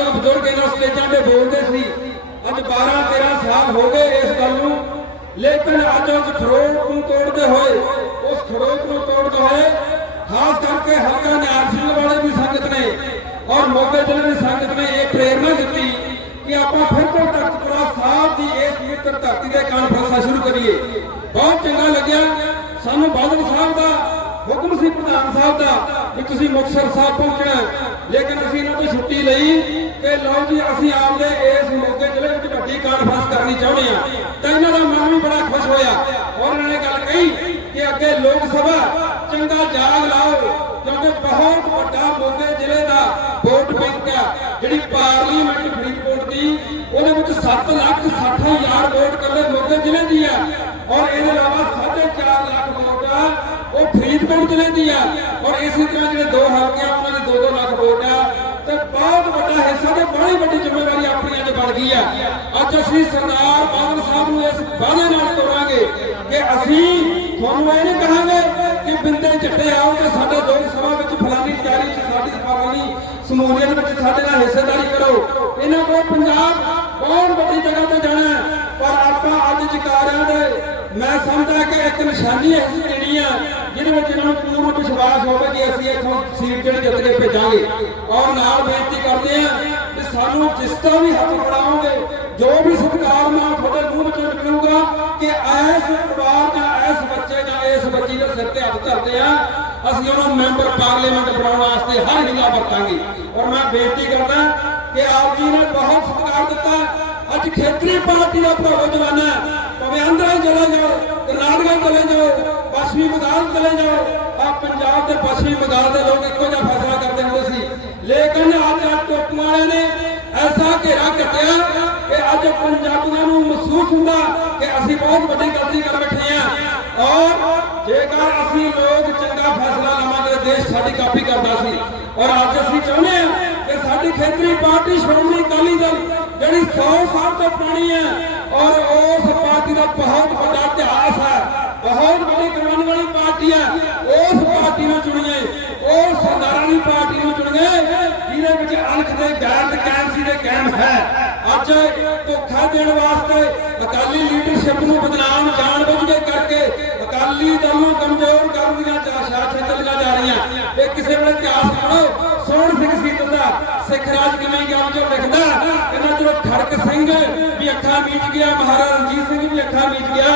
ਲੋਕ ਬਜ਼ੁਰਗ ਇਹਨਾਂ ਸਟੇਜਾਂ ਤੇ ਬੋਲਦੇ ਸੀ, ਅੱਜ 12 13 ਸਾਲ ਹੋ ਗਏ ਇਸ ਗੱਲ ਨੂੰ। ਲੇਕਿਨ ਅੱਜ ਉਸ ਖਰੋਟ ਨੂੰ ਤੋੜਦੇ ਹੋਏ, ਉਸ ਖਰੋਟ ਨੂੰ ਤੋੜਦੇ ਹੋਏ ਖਾਸ ਕਰਕੇ ਹਲਕਾ ਨਿਹਾਲ ਸਿੰਘ ਵਾਲੇ ਦੀ ਸੰਗਤ ਨੇ ਔਰ ਮੋਗੇ ਜ਼ਿਲ੍ਹੇ ਦੀ ਸੰਗਤ ਨੇ ਇਹ ਪ੍ਰੇਰਣਾ ਦਿੱਤੀ ਕਿ ਆਪਾਂ ਫਿਰ ਤੋਂ ਤਖਤਪੁਰਾ ਸਾਹਿਬ ਦੀ ਇਸ ਮਿੱਤਰ ਧਰਤੀ ਦੇ ਕਾਨਫਰੰਸਾਂ ਸ਼ੁਰੂ ਕਰੀਏ। ਬਹੁਤ ਚੰਗਾ ਲੱਗਿਆ। ਸਾਨੂੰ ਬਾਦਲ ਸਾਹਿਬ ਦਾ, ਹੁਕਮ ਸੀ ਪ੍ਰਧਾਨ ਸਾਹਿਬ ਦਾ ਕਿ ਤੁਸੀਂ ਮੁਕਤਸਰ ਸਾਹਿਬ ਪਹੁੰਚਣਾ ਲੇਕਿਨ ਅਸੀਂ ਇਹਨਾਂ ਤੋਂ ਛੁੱਟੀ ਲਈ ਕਿ ਲਓ ਜੀ, ਅਸੀਂ ਆਪਦੇ ਇਸ ਮੋਗੇ ਜ਼ਿਲ੍ਹੇ ਵਿੱਚ ਵੱਡੀ ਕਾਨਫਰੰਸ ਕਰਨੀ ਚਾਹੁੰਦੇ ਹਾਂ। ਤਾਂ ਇਹਨਾਂ ਦਾ ਮਨ ਵੀ ਬੜਾ ਖੁਸ਼ ਹੋਇਆ। ਔਰ ਉਹਨਾਂ ਨੇ ਗੱਲ ਕਹੀ ਕਿ ਅੱਗੇ ਲੋਕ ਸਭਾ ਚੰਗਾ ਜਾਗ ਲਾਓ, ਕਿਉਂਕਿ ਬਹੁਤ ਵੱਡਾ ਮੋਗੇ ਜ਼ਿਲ੍ਹੇ ਦਾ ਵੋਟ ਬੈਂਕ ਹੈ ਜਿਹੜੀ ਪਾਰਲੀਮੈਂਟ ਫਰੀਦਕੋਟ ਦੀ, ਉਹਦੇ ਵਿੱਚ 7 ਲੱਖ 60 ਹਜ਼ਾਰ ਵੋਟ ਕੱਲੇ ਮੋਗੇ ਜ਼ਿਲ੍ਹੇ ਦੀ ਹੈ ਔਰ ਇਹਦੇ ਇਲਾਵਾ 4.5 ਲੱਖ ਵੋਟ ਆ, ਉਹ ਫਰੀਦਕੋਟ ਜ਼ਿਲ੍ਹੇ ਦੀ ਆ। ਬੜੀ ਵੱਡੀ ਜ਼ਿੰਮੇਵਾਰੀ ਆਪਣੀ ਅੱਜ ਬਣ ਗਈ ਹੈ ਅੱਜ ਅਸੀਂ ਸਰਦਾਰ ਬਾਦਲ ਸਾਹਿਬ ਨੂੰ ਇਸ ਵਾਅਦੇ ਨਾਲ ਕਰਾਂਗੇ ਕਿ ਅਸੀਂ ਤੁਹਾਨੂੰ ਇਹ ਨਹੀਂ ਕਹਾਂਗੇ ਕਿ ਬਿੰਦੇ ਚੱਟੇ ਆਓ ਤੇ ਸਾਡੇ ਲੋਕ ਸਭਾ ਵਿੱਚ ਫਲਾਨੀ ਤਿਆਰੀ ਚ ਸਾਡੀ ਫਲਾਨੀ ਸਮੂਲੀਅਤ ਵਿੱਚ ਸਾਡੇ ਨਾਲ ਹਿੱਸੇਦਾਰੀ ਕਰੋ। ਇਹਨਾਂ ਕੋਲ ਪੰਜਾਬ ਬਹੁਤ ਵੱਡੀ ਜਗ੍ਹਾ ਤੇ ਜਾਣਾ ਪਰ ਆਪਾਂ ਅੱਜ ਜਕਾਰਿਆਂ ਦੇ ਮੈਂ ਸਮਝਦਾ ਕਿ ਇੱਕ ਨਿਸ਼ਾਨੀ ਅਸੀਂ ਦੇਣੀ ਆ, ਜਿਹਦੇ ਵਿੱਚ ਇਹਨਾਂ ਨੂੰ ਪੂਰਨ ਵਿਸ਼ਵਾਸ ਹੋਵੇ ਕਿ ਅਸੀਂ ਇੱਥੋਂ ਸੀਟ ਜਿਹੜੀ ਜਿੱਤ ਕੇ ਭੇਜਾਂਗੇ। ਔਰ ਨਾਲ ਬੇਨਤੀ ਕਰਦੇ ਆ ਸਾਨੂੰ ਜਿਸ ਤਰ੍ਹਾਂ ਵੀ ਹੱਥ ਫੜਾਓਗੇ, ਜੋ ਵੀ ਸਤਿਕਾਰ ਨਾਲ ਤੁਹਾਡੇ ਮੂੰਹ ਵਿੱਚੋਂ ਨਿਕਲੂਗਾ, ਕਿ ਐਸ ਪਰਿਵਾਰ ਜਾਂ ਐਸ ਬੱਚੇ ਜਾਂ ਇਸ ਬੱਚੀ ਦੇ ਸਿਰ ਤੇ ਹੱਥ ਧਰਦੇ ਆ, ਅਸੀਂ ਉਹਨੂੰ ਮੈਂਬਰ ਪਾਰਲੀਮੈਂਟ ਬਣਾਉਣ ਵਾਸਤੇ ਹਰ ਹਿੱਲਾ ਵਰਤਾਂਗੇ। ਔਰ ਮੈਂ ਬੇਨਤੀ ਕਰਦਾ ਕਿ ਆਪ ਜੀ ਨੇ ਬਹੁਤ ਸਤਿਕਾਰ ਦਿੱਤਾ। ਅੱਜ ਖੇਤਰੀ ਪਾਰਟੀ ਦਾ ਭਰਾਵੋ ਜਵਾਨਾ, ਭਾਵੇਂ ਆਂਧਰਾ ਚਲੇ ਜਾਓ, ਕਰਨਾਟਕਾ ਚਲੇ ਜਾਓ, ਪੱਛਮੀ ਬੰਗਾਲ ਚਲੇ ਜਾਓ ਆ ਪੰਜਾਬ ਦੇ ਪੱਛਮੀ ਬੰਗਾਲ ਦੇ ਲੋਕ ਇੱਕੋ ਜਿਹਾ ਫੈਸਲਾ ਕਰਦੇ ਹੁੰਦੇ ਸੀ ਲੇਕਿਨ ਅੱਜ ਅੱਜ ਟੋਪ ਵਾਲਿਆਂ ਨੇ ਐਸਾ ਘੇਰਾ ਕੱਟਿਆ ਕਿ ਅੱਜ ਪੰਜਾਬੀਆਂ ਨੂੰ ਮਹਿਸੂਸ ਹੁੰਦਾ ਕਿ ਅਸੀਂ ਬਹੁਤ ਵੱਡੀ ਗਲਤੀ ਕਰ ਬੈਠੇ ਆ ਔਰ ਜੇਕਰ ਅਸੀਂ ਲੋਕ ਚੰਗਾ ਫੈਸਲਾ ਲਵਾਂਗੇ, ਦੇਸ਼ ਸਾਡੀ ਕਾਪੀ ਕਰਦਾ ਸੀ। ਔਰ ਅੱਜ ਅਸੀਂ ਚਾਹੁੰਦੇ ਆ ਕਿ ਸਾਡੀ ਖੇਤਰੀ ਪਾਰਟੀ ਸ਼੍ਰੋਮਣੀ ਅਕਾਲੀ ਦਲ, ਜਿਹੜੀ 100 ਸਾਲ ਤੋਂ ਪੁਰਾਣੀ ਹੈ, ਔਰ ਉਸ ਪਾਰਟੀ ਦਾ ਬਹੁਤ ਵੱਡਾ ਇਤਿਹਾਸ ਹੈ, ਬਹੁਤ ਵੱਡੀ ਕਮਾਨੀ ਵਾਲੀ ਪਾਰਟੀ ਹੈ, ਉਸ ਪਾਰਟੀ ਨੂੰ ਚੁਣੀਏ। ਉਹ ਸਰਦਾਰਾਂ ਦੀ ਪਾਰਟੀ ਨੂੰ ਚੁਣੀਏ ਜਿਹਦੇ ਵਿੱਚ ਅਣਖ ਦੇ ਗੈਰ ਕਾਇਮ ਹੈ। ਅੱਜ ਧੋਖਾ ਦੇਣ ਵਾਸਤੇ ਅਕਾਲੀ ਲੀਡਰਸ਼ਿਪ ਨੂੰ ਬਦਨਾਮ ਜਾਣਬੁੱਝ ਕੇ ਕਰਕੇ ਅਕਾਲੀ ਦਲ ਨੂੰ ਕਮਜ਼ੋਰ ਕਰਨ ਦੀਆਂ ਚਾਸ਼ਾਸ਼ਾਂ ਚੱਲੀਆਂ ਜਾ ਰਹੀਆਂ। ਇਹ ਕਿਸੇ ਵੇਲੇ ਇਤਿਹਾਸ ਪੜੋ ਸੋਹਣ ਸਿੰਘ ਸੀਤਲ ਦਾ ਸਿੱਖ ਰਾਜ ਕਿਵੇਂ ਗਿਆ, ਜੋ ਲਿਖਦਾ ਇਹਨਾਂ ਚੋਂ ਖੜਕ ਸਿੰਘ ਵੀ ਅੱਖਾਂ ਮੀਚ ਗਿਆ, ਮਹਾਰਾਜਾ ਰਣਜੀਤ ਸਿੰਘ ਵੀ ਅੱਖਾਂ ਮੀਚ ਗਿਆ,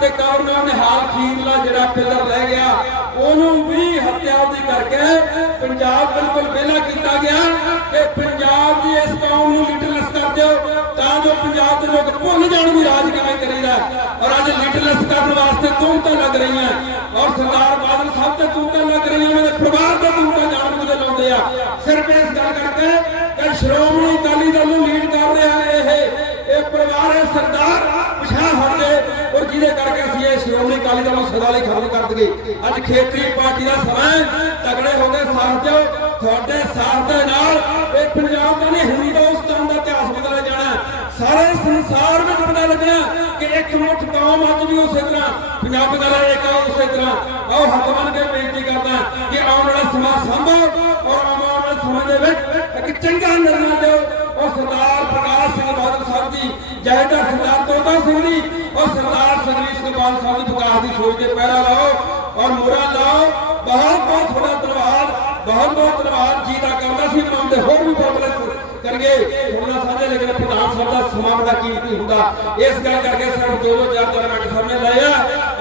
ਤੇ ਕੌਰਨਾਮ ਨਿਹਾਲ ਖੀਰਲਾ ਜਿਹੜਾ ਪਿੱਲਰ ਰਹਿ ਗਿਆ, ਉਹਨੂੰ ਵੀ ਹੱਤਿਆ ਦੀ ਕਰਕੇ ਪੰਜਾਬ ਬਿਲਕੁਲ ਵਿਹਲਾ ਕੀਤਾ ਗਿਆ ਕਿ ਪੰਜਾਬ ਦੀ ਭੁੱਲ ਜਾਣ ਵੀ ਰਾਜ ਕਿਵੇਂ ਕਰੀਦਾ? ਔਰ ਅੱਜ ਲੀਡਰਲੈਸ ਕਰਨ ਵਾਸਤੇ ਤੁਮਤਾਂ ਲੱਗ ਰਹੀਆਂ। ਔਰ ਸਰਦਾਰ ਬਾਦਲ ਸਾਹਿਬ ਤੇ ਤੁਮਤਾਂ ਲੱਗ ਰਹੀਆਂ ਉਹਨਾਂ ਪਰਿਵਾਰ ਦੇ ਤੁਮਤਾਂ ਜਾਣ ਬੁੱਝ ਲਾਉਂਦੇ ਆ। ਸਿਰਫ ਇਸ ਗੱਲ ਕਰਕੇ ਕਿ ਸ਼੍ਰੋਮਣੀ ਅਕਾਲੀ ਦਲ ਨੂੰ ਲੀਡ ਕਰ ਰਿਹਾ ਇਹ ਇਹ ਪਰਿਵਾਰ ਹੈ ਸਰਦਾਰ ਪਛਾਣ ਹਟੇ ਔਰ ਜਿਹਦੇ ਕਰਕੇ ਅਸੀਂ ਇਹ ਸ਼੍ਰੋਮਣੀ ਅਕਾਲੀ ਦਲ ਨੂੰ ਸਦਾ ਲਈ ਖਤਮ ਕਰ ਦਈਏ। ਅੱਜ ਖੇਤਰੀ ਪਾਰਟੀ ਦਾ ਸਮਾਂ ਹੈ, ਤਗੜੇ ਹੋ ਕੇ ਸਾਥ ਦਿਓ। ਤੁਹਾਡੇ ਸਾਥ ਦੇ ਨਾਲ ਇਹ ਪੰਜਾਬ ਦਾ ਨਹੀਂ ਹਿੰਦੁਸਤਾਨ ਦਾ ਇਤਿਹਾਸ ਬਦਲਿਆ ਜਾਣਾ ਸਾਰੇ ਵਿੱਚ ਪਤਾ ਲੱਗਣਾ ਕਿ ਇੱਕ ਮੁੱਠ ਕੌਮ ਅੱਜ ਵੀ ਉਸੇ ਤਰ੍ਹਾਂ, ਪੰਜਾਬ ਦਾ ਇੱਕ ਆ ਉਸੇ ਤਰ੍ਹਾਂ। ਆਓ ਹੱਥ ਬੰਨ ਕੇ ਬੇਨਤੀ ਕਰਦਾ ਕਿ ਆਉਣ ਵਾਲਾ ਸਮਾਂ ਸੰਭੋ ਔਰ ਆਉਣ ਵਾਲੇ ਸਮੇਂ ਦੇ ਵਿੱਚ ਇੱਕ ਚੰਗਾ ਨਿਰਣਾ ਦਿਓ। ਉਹ ਸਰਦਾਰ ਪ੍ਰਕਾਸ਼ ਸਿੰਘ ਬਾਦਲ ਸਾਹਿਬ ਦੀ ਜੈਦਾ ਸਰਦਾਰ ਤੋਤਾ ਸਿੰਘ ਜੀ ਔਰ ਸਰਦਾਰ ਸੰਗਰੀਸ਼ ਸਿੰਘ ਬਾਦਲ ਸਾਹਿਬ ਦੀ ਵਿਕਾਸ ਦੀ ਸੋਚ ਤੇ ਪਹਿਰਾ ਲਾਓ ਔਰ ਮੋਰਾ ਲਾਓ। ਬਹੁਤ ਬਹੁਤ ਤੁਹਾਡਾ ਧੰਨਵਾਦ, ਬਹੁਤ ਬਹੁਤ ਧੰਨਵਾਦ। ਜੀ ਦਾ ਕਰਦਾ ਸੀ ਬਣਾਉਂਦੇ ਹੋਰ ਵੀ ਕੰਪਲੈਕਸ ਕਰਗੇ ਹੁਣ ਸਾਡੇ ਲੇਕਿਨ ਪ੍ਰਧਾਨ ਸਾਹਿਬ ਦਾ ਸਮਾਂ ਬੜਾ ਕੀਮਤੀ ਹੁੰਦਾ। ਇਸ ਗੱਲ ਕਰਕੇ ਸਿਰਫ ਦੋ ਦੋ ਚਾਰ ਚਾਰ ਮਿੰਟ ਸਾਹਮਣੇ ਲਾਇਆ।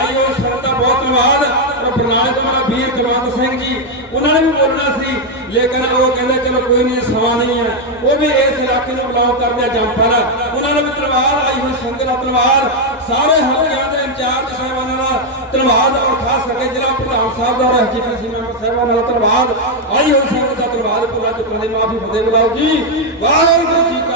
ਆਈਓ ਸਰ ਦਾ ਬਹੁਤ ਧੰਨਵਾਦ। ਔਰ ਬਰਨਾਲੇ ਤੋਂ ਮੇਰਾ ਵੀਰ ਕੁਲਵੰਤ ਸਿੰਘ ਜੀ, ਉਹਨਾਂ ਨੇ ਵੀ ਬੋਲਣਾ ਸੀ। ਲੇਕਿਨ ਉਹ ਕਹਿੰਦੇ, ਚਲੋ ਕੋਈ ਨਹੀਂ, ਸਮਾਂ ਨਹੀਂ ਹੈ। ਉਹ ਵੀ ਇਸ ਇਲਾਕੇ ਨੂੰ ਬਿਲੋਂਗ ਕਰਦੇ ਜੰਪਰ ਉਹਨਾਂ ਦਾ ਵੀ ਧੰਨਵਾਦ ਆਈ ਹੋਈ ਸੰਗਤ ਦਾ ਧੰਨਵਾਦ। ਸਾਰੇ ਹਲਕਿਆਂ ਦੇ ਇੰਚਾਰਜ ਸਾਹਿਬਾਨਾਂ ਦਾ ਧੰਨਵਾਦ ਔਰ ਖਾਸ ਕਰਕੇ ਜ਼ਿਲ੍ਹਾ ਪ੍ਰਧਾਨ ਸਾਹਿਬ ਦਾ ਐਸਜੀਪੀਸੀ ਮੈਂਬਰ ਸਾਹਿਬਾਨਾਂ ਦਾ ਧੰਨਵਾਦ। ਆਈ ਹੋਈ ਸੰਗਤ ਦਾ ਧੰਨਵਾਦ। ਪੂਰਾ ਚੁੱਕਣ ਦੇ ਮਾਫੀ ਫਤਿਹ ਬੁਲਾਓ ਜੀ। ਵਾਹਿਗੁਰੂ ਜੀ ਕਾ